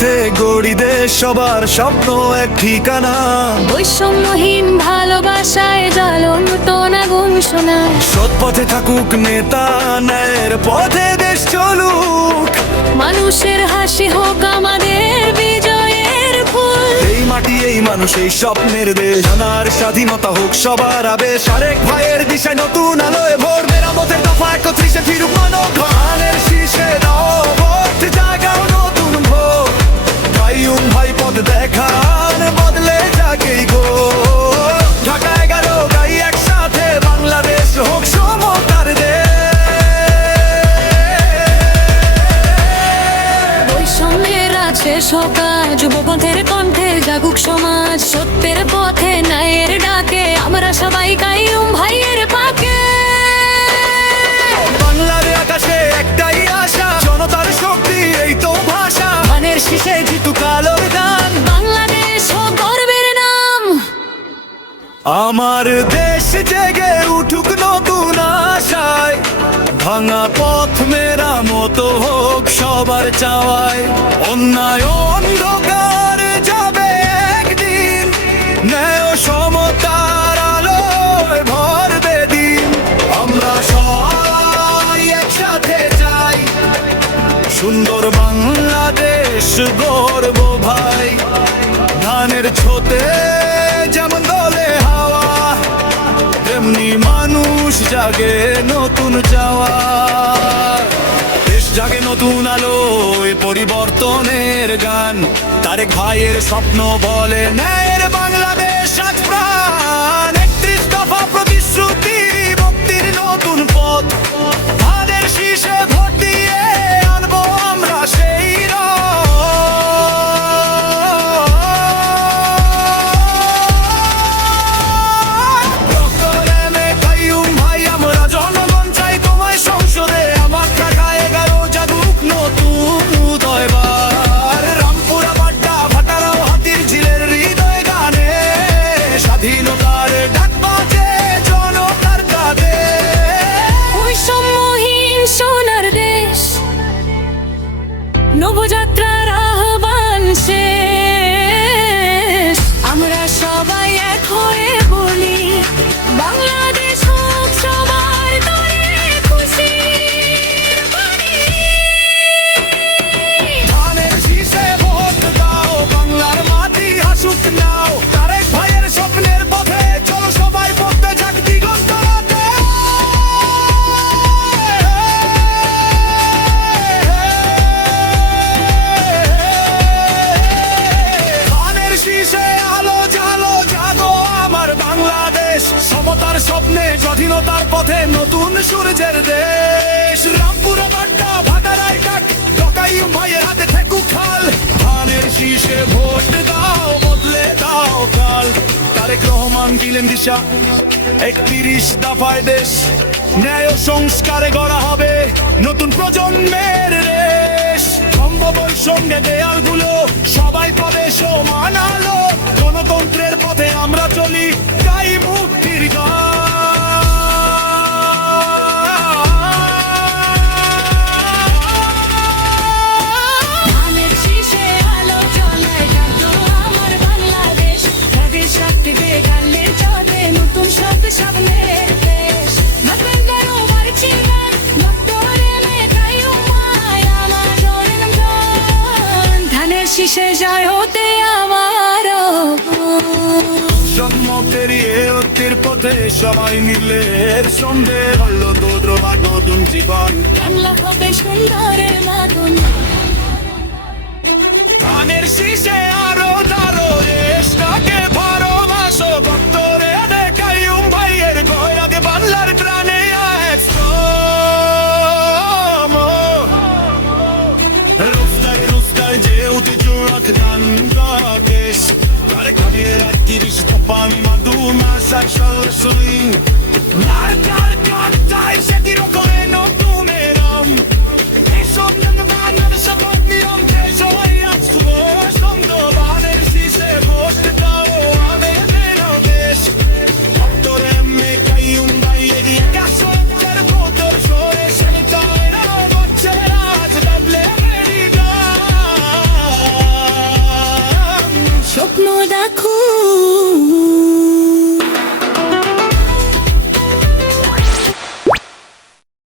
পথে গড়ি দেশ সবার স্বপ্ন এক ঠিকানা। বৈষম্যহীন ভালোবাসায় জ্বলন্ত আগুন শোনায়। সৎ পথে থাকুক নেতা, ন্যায়ের পথে দেশ চলুক। মানুষের হাসি হোক আমাদের বিজয়ের ফুল। এই মাটি এই মানুষ এই স্বপ্নের দেশ, জানার স্বাধীনতা হোক সবার আবেশ। আরেক ভাইয়ের দিশায় নতুন আলোয় ভোর, মেরামতের দফা 31-এ ফিরুক মানব। ধানের শীষে দাও ভোট, জাগাও নতুন ভোর। কাইয়ুম ভাই পথ দেখান, বদলে যাকেই গো। ঢাকা 11 গাই একসাথে, বাংলাদেশ হোক সমতার দেশ। বৈষম্যের আছে সকাল, যুবপথের কণ্ঠে জাগুক সমাজ। সত্যের পথে ন্যায়ের ডাকে আমরা সবাই কাইয়ুম ভাইয়ের পাকে। বাংলার আকাশে একটাই আশা, জনতার শক্তি এই তো ভাষা। ধানের শীষে জিতুক আলোর গান, বাংলাদেশ হোক গর্বের নাম। আমার দেশ জেগে উঠুক নতুন আশায়। ভাঙা পথ মেরামত হোক সবার চাওয়ায়। অন্যায় অন্ধকার যাবে একদিন, ন্যায় ও সমতার আলোয় ভরবে দিন। আমরা সবাই একসাথে চাই সুন্দর বাংলাদেশ গর্ব ভাই। ধানের ছোতে যেমন দলে হাওয়া, তেমনি মানুষ জাগে নতুন চাওয়া। দেশ জাগে নতুন আলোয়, পরিবর্তনের গান। তারেক ভাইয়ের স্বপ্ন বলে ন্যায়ের বাংলাদেশ আজ প্রাণ। 31 দফা প্রতিশ্রুতি, মুক্তির নতুন পথ। ধানের শীষে ভোট দিয়ে আনবো আমরা সেই স্বাধীনতার ডাক বাজে জনতার কাঁধে। বৈষম্যহীন সোনার দেশ, নবযাত্রার আহ্বান শেষ। আমরা সবাই এক হয়ে বলি বাংলাদেশ হোক সবার তরে খুশির বাণী। ধানের শীষে ভোট দাও, বাংলার মাটি হাসুক নাও। তারেক ভাইয়ের স্বপ্নের পথে চলো সবাই, পড়তে যাক দিগন্ত রাতে। ধানের শীষে আলো জালো, জাগো আমার বাংলাদেশ। সমতার স্বপ্নে স্বাধীনতার পথে নতুন সূর্যের দেশ। রামপুরা বাড্ডা ভাগাড়ায় কাট, কাইয়ুম ভাইয়ের হাতে থেকুক খাল। ধানের শীষে ভোট দাও, বদলে দাও কাল। তারেক রহমান দিলেন দিশা, 31 দফায় দেশ। ন্যায় ও সংস্কারে গড়া হবে নতুন প্রজন্মের দেশ। সম্ভব সঙ্গে দেয়ালগুলো সবাই পাবে সমান আলো। গণতন্ত্রের পথে আমরা চলি, গাই মুক্তির গান। ধানের শীষে আলো জ্বলে, জাগো আমার বাংলাদেশ। তাদের শক্তি বেগালে চলে নতুন সব স্বপ্নের দেশ। নতুন গর্ব বাড়ছে গান, ভক্তরে কাইয়ুম ভাই আমার জনের গান। ধানের শীষে জয় হতে আমার সম্মুখের এর পথে সবাই মিলে এর সঙ্গে হলো তোর নতুন জীবন। বাংলা হবে সুন্দরের মাদন। ধানের শীষে আরো দারো, দেশটাকে ভালোবাসো। ভক্তরে কাইয়ুম ভাইয়ের গয়রাতে বাংলার প্রাণে এক স্তম্ভ। রোস্তায় রোস্তায় যে উঠে জোড়াক ধান দেশ। তারেক ভাইয়ের 31 দফা, আমি মাদু মাসার সরসুই। লারকার কাটাই সেটিরও করে নতুন এরম। এইসব বাংলাদেশ সবার নিয়ম, যে সবাই আসবো সন্দ। ধানের শীষে ভোট দাও, আমাদের দেশ। ভক্তরে কাইয়ুম ভাইয়ের একাশোর ভোটের সরে সে তারা বাচ্চারা আজ ডাবলে মেরি গান। দেখো